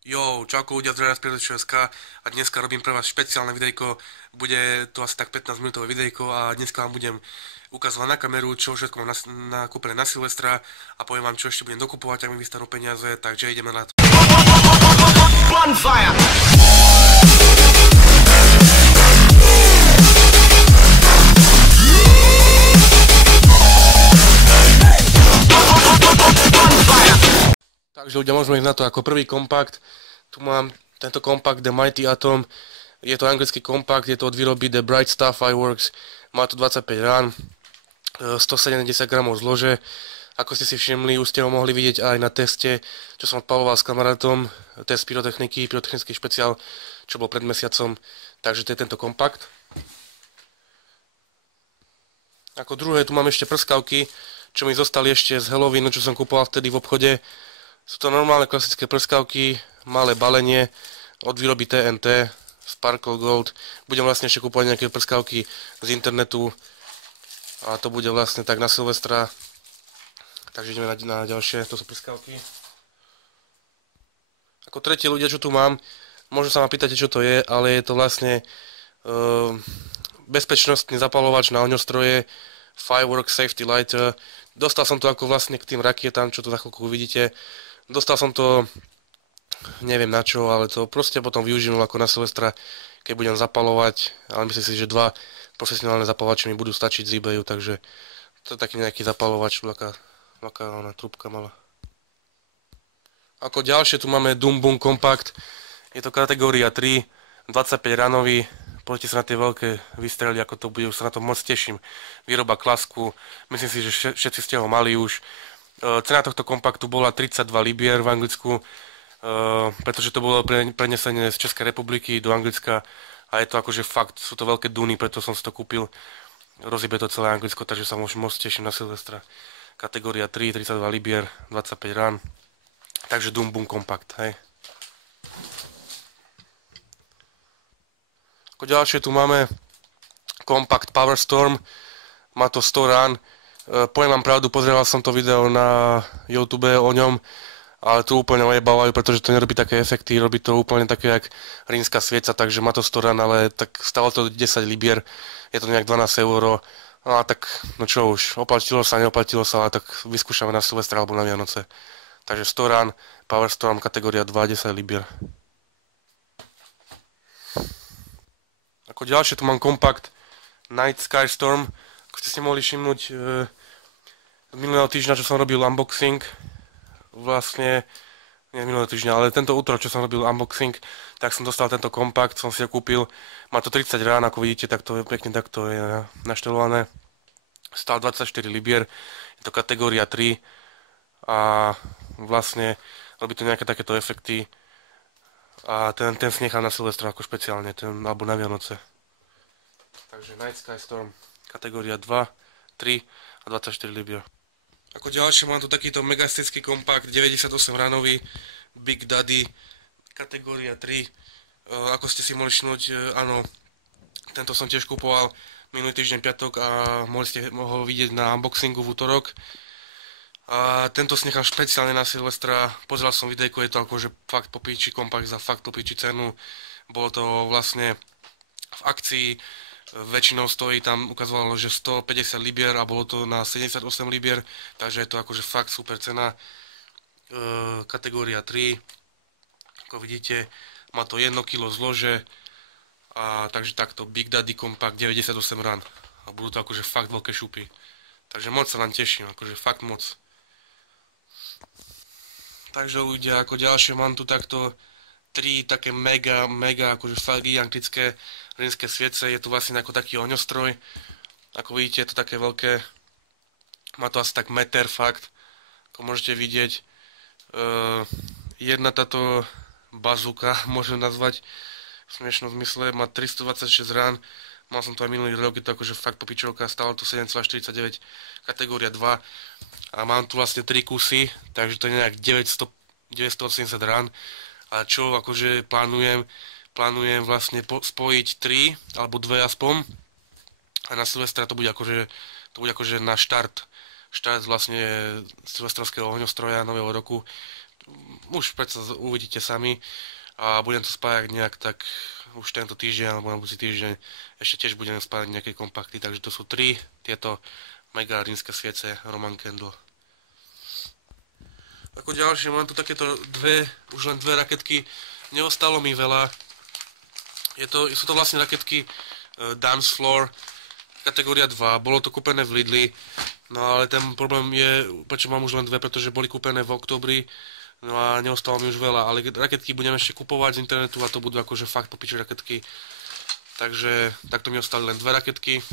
Jo, čauko ľudia, zdravia z PZ.sk a dneska robím pre vás špeciálne videjko, bude to asi tak 15 minútové videjko a dneska vám budem ukazovať na kameru, čo všetko mám nakúpené na Silvestra a poviem vám, čo ešte budem dokupovať, ak mi vystanú peniaze, takže ideme na to. Bonfire! Takže ľudia, môžeme ísť na to ako prvý kompakt. Tu mám tento kompakt The Mighty Atom. Je to anglický kompakt, je to od výroby The Bright Star Fireworks. Má to 25 rán, 170 gramov zlože. Ako ste si všimli, už ste ho mohli vidieť aj na teste, čo som odpaloval s kamarátom. Test pyrotechniky, pyrotechnický špeciál, čo bol pred mesiacom. Takže to je tento kompakt. Ako druhé, tu mám ešte prskavky, čo mi zostali ešte z Halloweenu, čo som kúpoval vtedy v obchode. Sú to normálne klasické prskavky, malé balenie od výroby TNT, Sparkle Gold. Budem vlastne ešte kúpovať nejaké prskavky z internetu a to bude vlastne tak na Silvestra. Takže ideme na ďalšie, to sú prskavky. Ako tretie ľudia, čo tu mám, možno sa ma pýtate, čo to je, ale je to vlastne bezpečnostný zapalovač na ohňostroje, Firework Safety Lighter. Dostal som to ako vlastne k tým rakietám, čo tu za chvíľku uvidíte. Dostal som to, neviem na čo, ale to proste potom využijem ako na Silvestra, keď budem zapalovať, ale myslím si, že dva profesionálne zapalovače mi budú stačiť z eBayu, takže to je taký nejaký zapalovač, taká ona trúbka malá. Ako ďalšie tu máme Doom Boom Compact, je to kategória 3, 25 ranový, poďte sa na tie veľké výstrely, ako to bude, už sa na to moc teším. Výroba Klasku, myslím si, že všetci ste ho mali už. Cena tohto kompaktu bola 32 libier v Anglicku, pretože to bolo prenesené z Českej republiky do Anglicka a je to akože fakt, sú to veľké duny, preto som si to kúpil. Rozjebe to celé Anglicko, takže sa moc teším na Silvestra. Kategória 3, 32 libier, 25 rán, takže Doom Boom kompakt, hej. Ako ďalšie tu máme kompakt Power Storm, má to 100 rán. Poviem vám pravdu, pozeral som to video na YouTube o ňom, ale to úplne ojebávajú, pretože to nerobí také efekty, robí to úplne také jak rínska svieca, takže má to 100 rán, ale tak stalo to 10 libier, je to nejak 12 euro, no a tak, no čo už, oplatilo sa, neoplatilo sa, ale tak vyskúšame na Silvestra alebo na Vianoce. Takže 100 rán, Power Storm, kategória 2, 10 libier. Ako ďalšie tu mám kompakt Night Sky Storm, ako ste si mohli všimnúť, minulého týždňa, čo som robil unboxing, vlastne, nie minulého týždňa, ale tento útorok, čo som robil unboxing, tak som dostal tento kompakt, som si ho kúpil, má to 30 rán, ako vidíte, tak to je pekne takto je naštelované, stál 24 libier, je to kategória 3 a vlastne robí to nejaké takéto efekty a ten si nechám na Silvestra ako špeciálne, alebo na Vianoce. Takže Night Sky Storm, kategória 2, 3 a 24 libier. Ako ďalšie mám tu takýto megastický kompakt 98 ranový Big Daddy kategória 3. Ako ste si mohli šnúť, áno, tento som tiež kupoval minulý týždeň piatok a mohli ho vidieť na unboxingu v útorok. A tento si nechám špeciálne na Silvestra, pozeral som videjko, je to akože fakt popíči kompakt za fakt popíči cenu. Bolo to vlastne v akcii, väčšinou stojí, tam ukazovalo, že 150 libier a bolo to na 78 libier, takže je to akože fakt super cena. Kategória 3, ako vidíte, má to 1 kg zlože a takže takto Big Daddy kompakt 98 rán a budú to akože fakt veľké šupy. Takže moc sa nám teším, akože fakt moc. Takže ľudia, ako ďalšie mám tu takto 3 také mega akože fakt gigantické rínske sviece, je to vlastne ako taký ohňostroj, ako vidíte je to také veľké, má to asi tak meter fakt, ako môžete vidieť, jedna táto bazooka, môžem nazvať v smiešnom zmysle, má 326 rán, mal som to aj minulý rok, je to akože fakt popičovka, stálo to 7,49, kategória 2 a mám tu vlastne 3 kusy, takže to je nejak 980 rán. A čo akože plánujem vlastne spojiť 3 alebo 2 aspoň a na Silvestra to bude akože na štart vlastne silvestrovského ohňostroja nového roku. už predsa uvidíte sami a budem to spájať nejak tak už tento týždeň alebo na budúci týždeň ešte tiež budeme spájať nejaké kompakty, takže to sú 3 tieto mega rímske sviece Roman Candle. Ako ďalšie mám tu takéto už len dve raketky, neostalo mi veľa, sú to vlastne raketky Dance Floor kategória 2, bolo to kúpené v Lidli, no ale ten problém je, prečo mám už len dve, pretože boli kúpené v októbri, no a neostalo mi už veľa, ale raketky budem ešte kupovať z internetu a to budú akože fakt popiče raketky, takže takto mi ostali len dve raketky.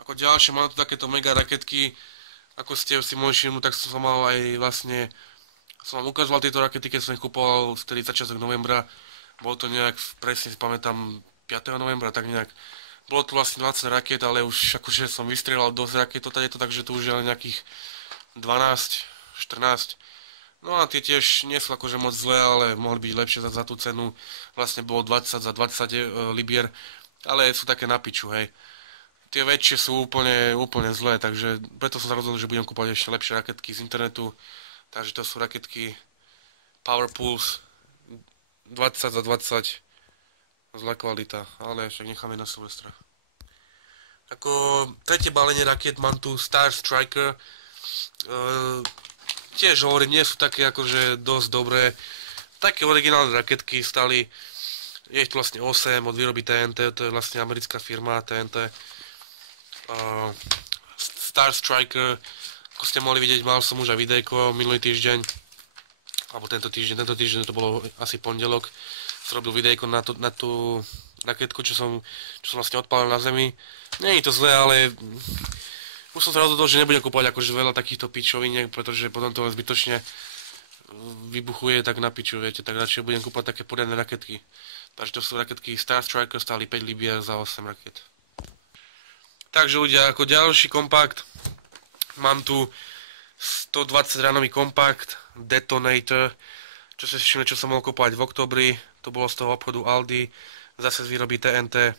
Ako ďalšie mám tu takéto mega raketky, ako ste si mohli všimnúť, tak som mal aj vlastne, som vám ukazoval tieto rakety, keď som ich kupoval vtedy začiatok novembra, bolo to nejak, presne si pamätám, 5. novembra, tak nejak. Bolo to vlastne 20 raket, ale už akože som vystrelal dosť raket, takže to už je len nejakých 12, 14. No a tie tiež nie sú akože moc zlé, ale mohli byť lepšie za tú cenu. Vlastne bolo 20 za 20 libier, ale sú také na piču, hej. Tie väčšie sú úplne zlé, takže preto som sa rozhodol, že budem kúpať ešte lepšie raketky z internetu. Takže to sú raketky Power Pulse 20 za 20. Zlá kvalita, ale však necháme na Silvestra. Ako tretie balenie rakiet mám tu Star Striker. Tiež hovorím, nie sú také akože dosť dobré. Také originálne raketky stali, je ich tu vlastne 8 od výroby TNT, to je vlastne americká firma TNT. Star Striker, ako ste mohli vidieť, mal som už aj videjko minulý týždeň, alebo tento týždeň to bolo asi pondelok. Robil videjko na tú raketku, čo som vlastne odpálil na zemi. Nie je to zlé, ale už som sa rozhodol, že nebudem kúpať akože veľa takýchto pičoviniek, pretože potom to zbytočne vybuchuje tak na piču, viete, tak radšej budem kúpať také poriadne raketky. Takže to sú raketky Star Striker, stáli 5 libier za 8 raket. Takže ľudia, ako ďalší kompakt, mám tu 120 ranový kompakt Detonator, čo som mohol kúpať v októbri. To bolo z toho obchodu Aldi, zase z výroby TNT,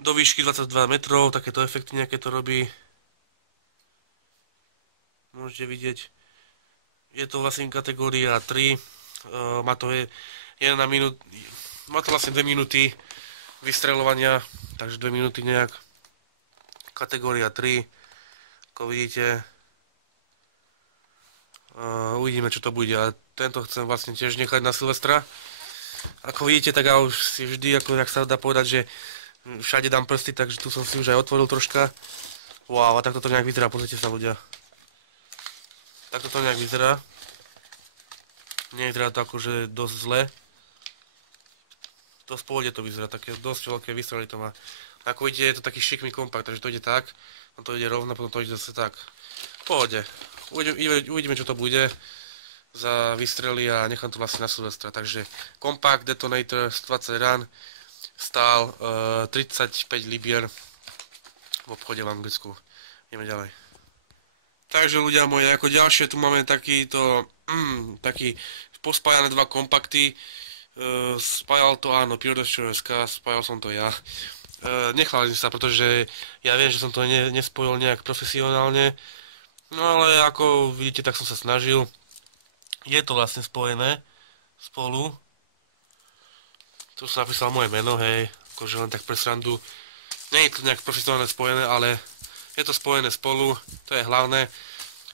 do výšky 22 metrov, takéto efekty nejaké to robí, môžete vidieť, je to vlastne kategória 3, má to vlastne 2 minúty vystreľovania, takže 2 minúty nejak, kategória 3, ako vidíte. Uvidíme, čo to bude. A tento chcem vlastne tiež nechať na Silvestra. Ako vidíte, tak ja už si vždy, ako jak sa dá povedať, že všade dám prsty, takže tu som si už aj otvoril troška. Wow, a takto to nejak vyzerá, pozrite sa ľudia. Takto to nejak vyzerá. Nevyzerá to akože dosť zle. To v pohode to vyzerá, také dosť veľké výstrely to má. Ako vidíte, je to taký šikmý kompakt, takže to ide tak, potom to ide rovno, potom to ide zase tak. V pohode. Uvidíme, čo to bude za výstrely a nechám to vlastne na Silvestra. Takže Compact Detonator 120 run stál 35 libier v obchode v Anglicku. Ideme ďalej. Takže ľudia moji, ako ďalšie tu máme taký pospájané dva kompakty. Spájal to áno, PureDestroyer.sk, spájal som to ja. Nechválim sa, pretože ja viem, že som to nespojil nejak profesionálne. No ale ako vidíte, tak som sa snažil. Je to vlastne spojené spolu. Tu som napísal moje meno, hej, akože len tak pre srandu. Nie je to nejak profesionálne spojené, ale je to spojené spolu, to je hlavné.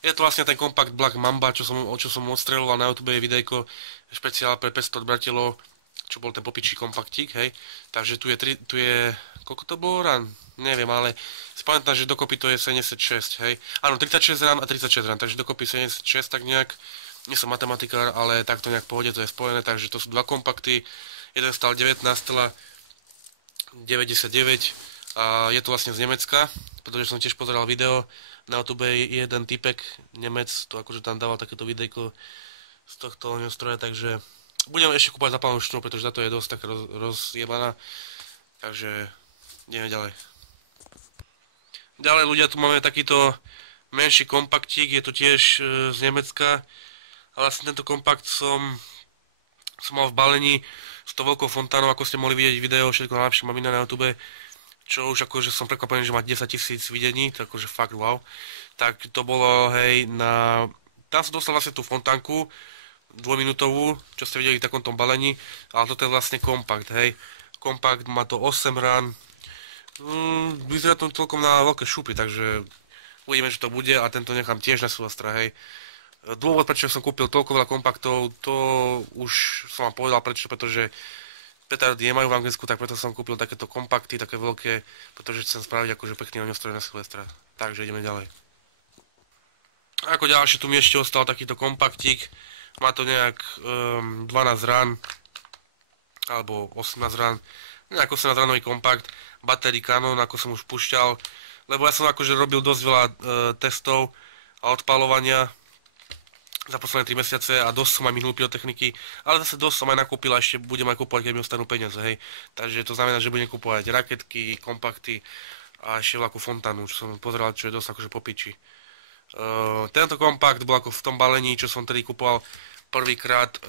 Je to vlastne ten kompakt Black Mamba, čo som odstreľoval na YouTube, je videjko špeciál pre 500 odberateľov, čo bol ten popičí kompaktík, hej. Takže tu je, koľko to bolo ran? Neviem, ale si pamätám, že dokopy to je 76, hej. Áno, 36 ran a 36 ran, takže dokopy 76, tak nejak, nie som matematikár, ale takto nejak v pohode to je spojené, takže to sú dva kompakty, jeden stal 19,99 a je to vlastne z Nemecka, pretože som tiež pozeral video, na YouTube je jeden typek, Nemec, to akože tam dával takéto videjko z tohto ohňostroja, takže budem ešte kúpať zapálnu šnúru, pretože táto je dosť tak rozjebaná, takže ideme ďalej. Ďalej ľudia, tu máme takýto menší kompaktík, je to tiež z Nemecka. A vlastne tento kompakt som mal v balení s tou veľkou fontánou, ako ste mohli vidieť video, všetko najlepšie mám iné na YouTube. čo už akože som prekvapený, že má 10 000 videní, to akože fakt wow. Tak to bolo, hej, tam som dostal vlastne tú fontánku, dvojminútovú, čo ste videli v takomto balení, ale toto je vlastne kompakt, hej. Kompakt, má to 8 rán, vyzerá to celkom na veľké šupy, takže uvidíme, čo to bude a tento nechám tiež na Silvestra, hej. Dôvod, prečo som kúpil toľko veľa kompaktov, to už som vám povedal prečo, pretože petardy nemajú v Anglicku, tak preto som kúpil takéto kompakty, také veľké, pretože chcem spraviť akože pekný ohňostroj na Silvestra. Takže ideme ďalej. Ako ďalšie tu mi ešte ostal takýto kompaktík, má to nejak 12 rán, alebo 18 rán, nejak 18 ránový kompakt, batérií Canon, ako som už púšťal, lebo ja som akože robil dosť veľa testov a odpalovania za posledné 3 mesiace a dosť som aj minul pyrotechniky, ale zase dosť som aj nakúpil a ešte budem aj kúpovať, keď mi ostanú peniaze, hej. Takže to znamená, že budem kúpovať raketky, kompakty a ešte veľkú fontánu, čo som pozeral, čo je dosť akože po piči. Tento kompakt bol ako v tom balení, čo som tedy kupoval prvýkrát,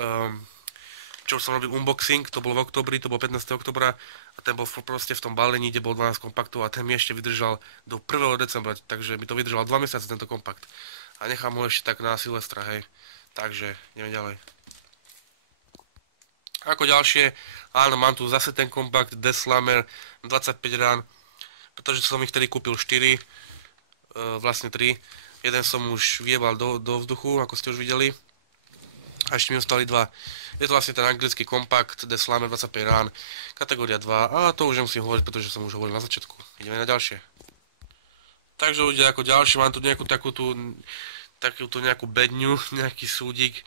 čo som robil unboxing, to bolo v oktobri, to bolo 15. oktobra a ten bol proste v tom balení, kde bol 12 kompaktov a ten mi ešte vydržal do 1. decembra, takže mi to vydržalo 2 mesiace tento kompakt. A nechám ho ešte tak na Silvestra, hej. Takže, ideme ďalej. Ako ďalšie, áno, mám tu zase ten kompakt Deslammer 25 rán, pretože som ich tedy kúpil 4, vlastne 3. Jeden som už vyjebal do vzduchu, ako ste už videli. A ešte mi ostali 2. Je to vlastne ten anglický kompakt Deslammer 25 rán, kategória 2. A to už nemusím hovoriť, pretože som už hovoril na začiatku. Ideme na ďalšie. Takže ľudia, ako ďalšie, mám tu nejakú takúto nejakú bedňu, nejaký súdik.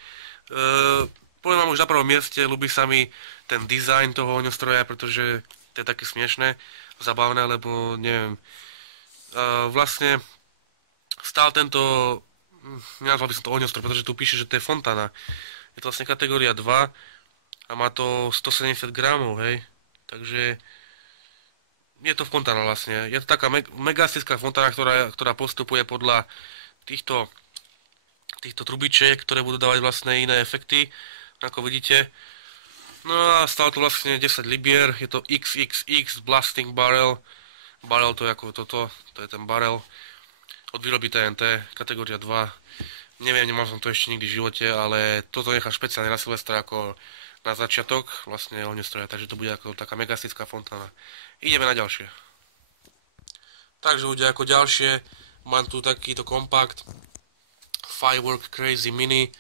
Poviem vám už na prvom mieste, ľúbi sa mi ten dizajn toho ohňostroja, pretože to je také smiešné, zabavné, lebo neviem. Vlastne stál tento, nenazval by som to ohňostroj, pretože tu píše, že to je fontána. Je to vlastne kategória 2 a má to 170 gramov, hej. Takže je to fontána vlastne. Je to taká megastická fontána, ktorá postupuje podľa týchto trubičiek, ktoré budú dávať vlastne iné efekty, ako vidíte. No a stalo to vlastne 10 libier, je to XXX Blasting Barrel. Barrel to je ako toto, to je ten barrel od výroby TNT, kategória 2. Neviem, nemal som to ešte nikdy v živote, ale toto nechám špeciálne na Silvestra ako na začiatok vlastne ohňostroja, takže to bude ako taká megastická fontána. Ideme na ďalšie. Takže ľudia, ako ďalšie, mám tu takýto kompakt Firework Crazy Mini.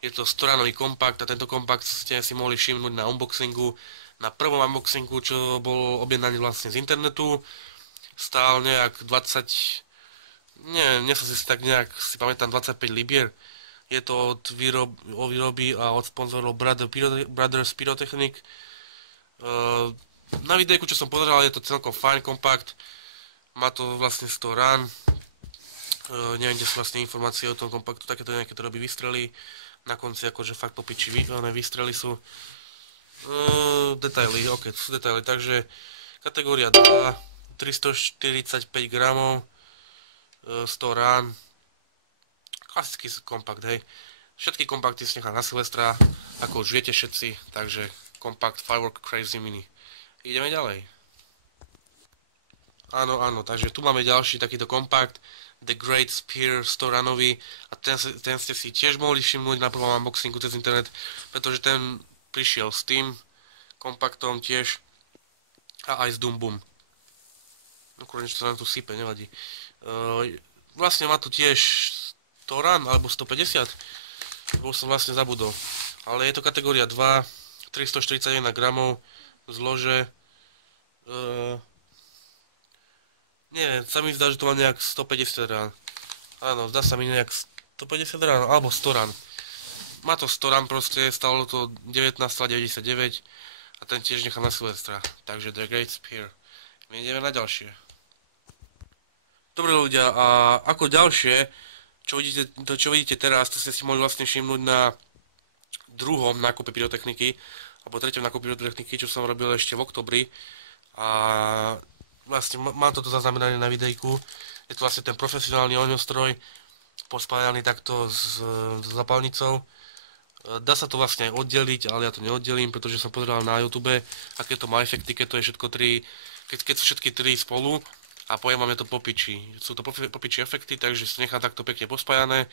Je to 100-ránový kompakt a tento kompakt ste si mohli všimnúť na unboxingu. Na prvom unboxingu, čo bol objednaný vlastne z internetu. Stál nejak 20... Nie som si tak nejak, si pamätám, 25 libier. Je to od výroby a od sponzorov Brothers Pyrotechnic. Na videjku, čo som pozeral, je to celkom fajn kompakt. Má to vlastne 100 rán. Neviem, kde sú vlastne informácie o tom kompaktu, takéto nejaké to robí výstrely. Na konci akože fakt popiči výstrely sú. Detaily, ok, to sú detaily, takže kategória 2, 345 gramov, 100 rán, klasický kompakt, hej. Všetky kompakty si nechám na Silvestra, ako už viete všetci, takže kompakt Firework Crazy Mini. Ideme ďalej. Áno, takže tu máme ďalší takýto kompakt, The Great Spear 100 ranový a ten ste si tiež mohli všimnúť na prvom unboxingu cez internet, pretože ten prišiel s tým kompaktom tiež a aj s Doom Boom. No kurva, niečo sa nám tu sype, nevadí. Vlastne má tu tiež 100 rán, alebo 150, bol som vlastne zabudol. Ale je to kategória 2, 341 gramov, zlože. Neviem, sa mi zdá, že to má nejak 150 rán. Áno, zdá sa mi nejak 150 rán, alebo 100 rán. Má to 100 rán proste, stalo to 19,99 a ten tiež nechám na Silvestra. Takže The Great Spear. My ideme na ďalšie. Dobre ľudia, a ako ďalšie, čo vidíte teraz, to ste si mohli vlastne všimnúť na druhom nákupe pyrotechniky, alebo treťom nákupe pyrotechniky, čo som robil ešte v oktobri. A vlastne mám toto zaznamenané na videjku. Je to vlastne ten profesionálny ohňostroj, pospájaný takto s zapálnicou. Dá sa to vlastne oddeliť, ale ja to neoddelím, pretože som pozeral na YouTube, aké to má efekty, keď to je všetko 3 keď sú všetky tri spolu a poviem vám, je to popiči. Sú to popiči efekty, takže si nechám takto pekne pospájané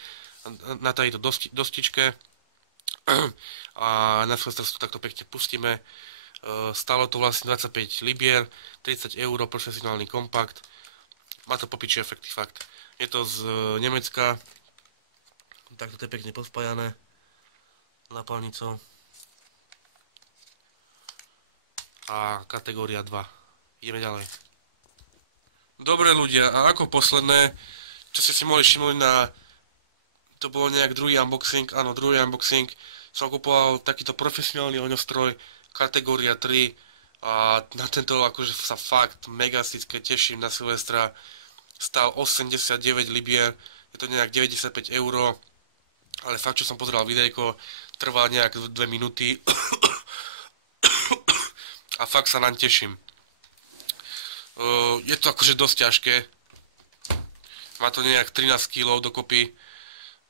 na tejto dostičke a na Silvestra to takto pekne pustíme. Stálo to vlastne 25 libier, 30 eur, profesionálny kompakt. Má to popiči efekty, fakt. Je to z Nemecka, takto to je pekne pospájané nápalnicou. A kategória 2. Ideme ďalej. Dobre ľudia, a ako posledné, čo ste si mohli všimnúť to bolo nejak druhý unboxing, áno, druhý unboxing, som kupoval takýto profesionálny ohňostroj, kategória 3 a na tento akože sa fakt mega sícké teším na Silvestra, stál 89 libier, je to nejak 95 eur, ale fakt čo som pozeral videjko, trvá nejak 2 minúty a fakt sa naň teším. Je to akože dosť ťažké. Má to nejak 13 kg dokopy.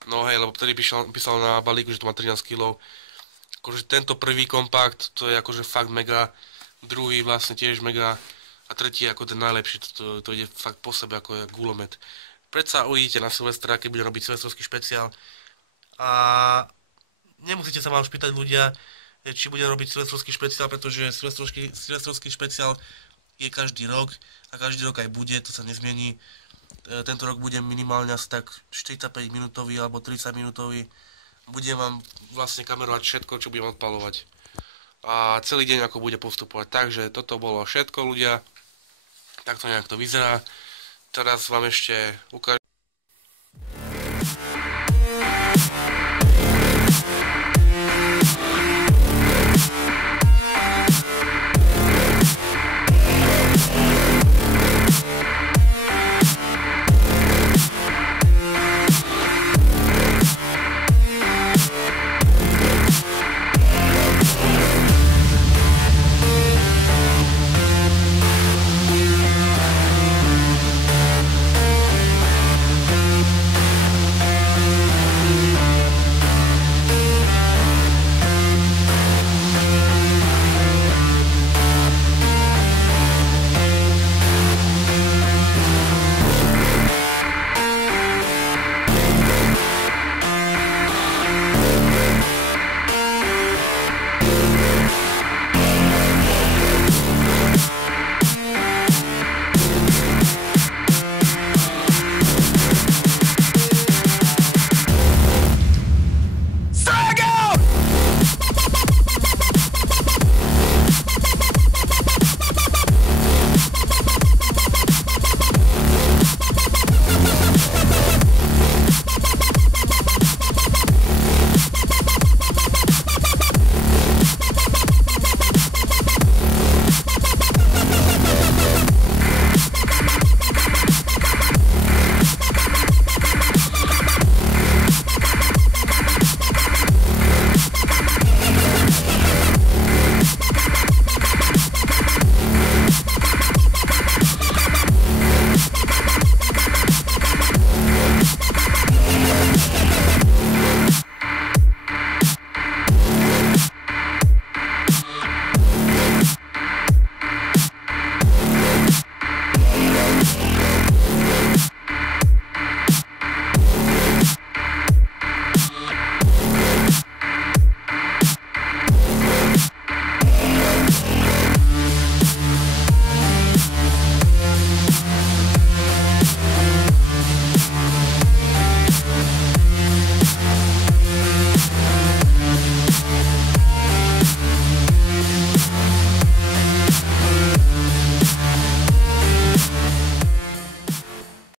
No hej, lebo vtedy písal na balíku, že to má 13 kg. Akože tento prvý kompakt, to je akože fakt mega. Druhý vlastne tiež mega. A tretí ako ten najlepší, to ide fakt po sebe ako gulomet. Predsa uvidíte na Silvestra, keď bude robiť silvestrovský špeciál. A nemusíte sa vám spýtať ľudia, či bude robiť silvestrovský špeciál, pretože silvestrovský špeciál je každý rok a každý rok aj bude, to sa nezmení. Tento rok bude minimálne asi tak 45 minútový alebo 30 minútový. Budem vám vlastne kamerovať všetko, čo budem odpalovať. A celý deň ako bude postupovať. Takže toto bolo všetko ľudia. Takto nejak to vyzerá. Teraz vám ešte ukážem